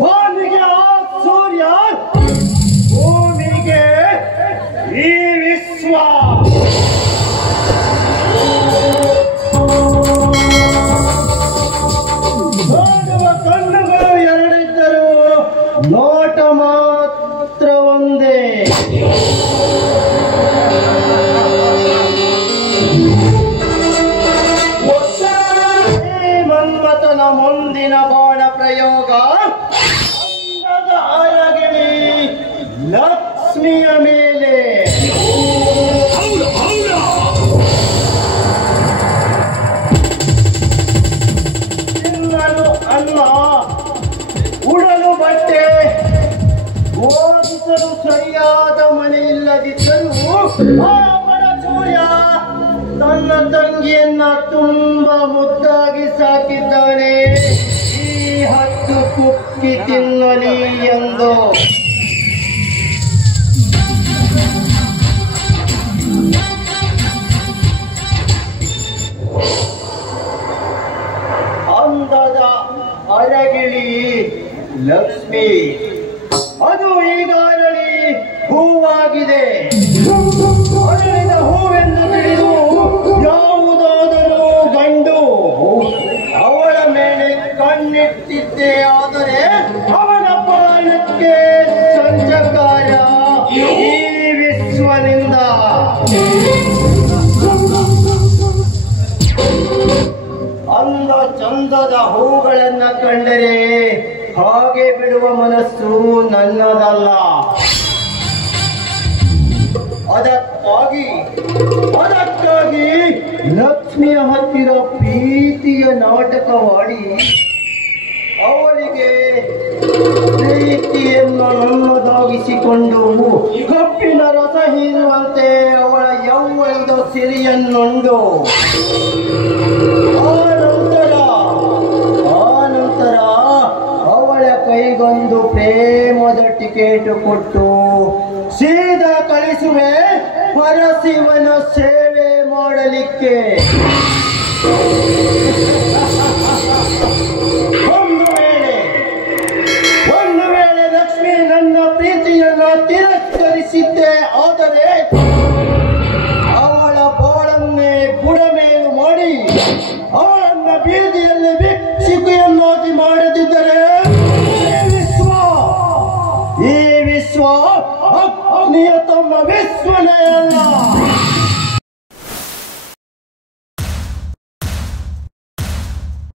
ಭೂಮಿಗೆ ಸೂರ್ಯ, ಭೂಮಿಗೆ ಈ ವಿಶ್ವ. ನೋಡುವ ಕಣ್ಣುಗಳು ಎರಡಿದ್ದರೂ ನೋಟ ಮಾತ್ರ ಒಂದೇ. ಮನ್ಮಥನ ಮುಂದಿನ ಬಾಣ ಪ್ರಯೋಗ ಅಂದದ ಅರಗಿಳಿ ಲಕ್ಷ್ಮಿಯ ಮೇಲೆ. ತಿನ್ನಲು ಅನ್ನ, ಉಡಲು ಬಟ್ಟೆ, ಓದಿಸಲು ಸರಿಯಾದ ಮನೆ ಇಲ್ಲದಿದ್ದರೂ ಸೂರ್ಯ ತನ್ನ ತಂಗಿಯನ್ನ ತುಂಬಾ ಮುದ್ದಾಗಿ ಸಾಕಿದ್ದಾನೆ. ಈ ಹತ್ತು ಕುಕ್ಕಿ ತಿನ್ನಲಿ ಎಂದು. ಅಂದದ ಅರಗಿಳಿ ಲಕ್ಷ್ಮಿ, ಅದು ಈಗ ಅರಳಿ ಹೂವಾಗಿದೆ. ಅರಳಿದ ಹೂವೆಂದು ತಿಳಿದು ಯಾವುದಾದರೂ ಗಂಡು ಅವಳ ಮೇಲೆ ಕಣ್ಣಿಟ್ಟಿದ್ದೇ ಆದರೆ ಅವನ ಪ್ರಾಣಕ್ಕೆ ಸಂಚಕಾರ ಈ ವಿಶ್ವನಿಂದ. ಅಂದ ಚಂದದ ಹೂಗಳನ್ನ ಕಂಡರೆ ಹಾಗೆ ಬಿಡುವ ಮನಸ್ಸು ನನ್ನದಲ್ಲ. ಅದಕ್ಕಾಗಿ ಲಕ್ಷ್ಮಿಯ ಹತ್ತಿರ ಪ್ರೀತಿಯ ನಾಟಕವಾಡಿ ಅವಳಿಗೆ ಪ್ರೀತಿಯನ್ನು ನನ್ನದಾಗಿಸಿಕೊಂಡು ಕಪ್ಪಿನ ರಸ ಹೀರುವಂತೆ ಅವಳ ಯೌವನದ ಸಿರಿಯನ್ನುಂಡು ಆನಂತರ ಅವಳ ಕೈಗೊಂದು ಪ್ರೇಮದ ಟಿಕೆಟ್ ಕೊಟ್ಟು ಸೀದಾ ಕಳಿಸುವೆ ಪರಶಿವನ ಸೇವೆ ಮಾಡಲಿಕ್ಕೆ. ಒಂದು ವೇಳೆ ಲಕ್ಷ್ಮಿ ನನ್ನ ಪ್ರೀತಿಯನ್ನು ತಿರಸ್ಕರಿಸಿದ್ದೆ ಆದರೆ ಅವಳ ಬಾಳನ್ನೇ ಬುಡಮೇಲು ಮಾಡಿ ಅವಳನ್ನ ಬೀದಿಯಲ್ಲಿ ಭಿಕ್ಷುಕಿಯನ್ನಾಗಿ ಮಾಡದಿದ್ದರೆ ಈ ವಿಶ್ವ ಅಗ್ನಿಯ ತಮ್ಮ ವಿಶ್ವನೇ ಅಲ್ಲ.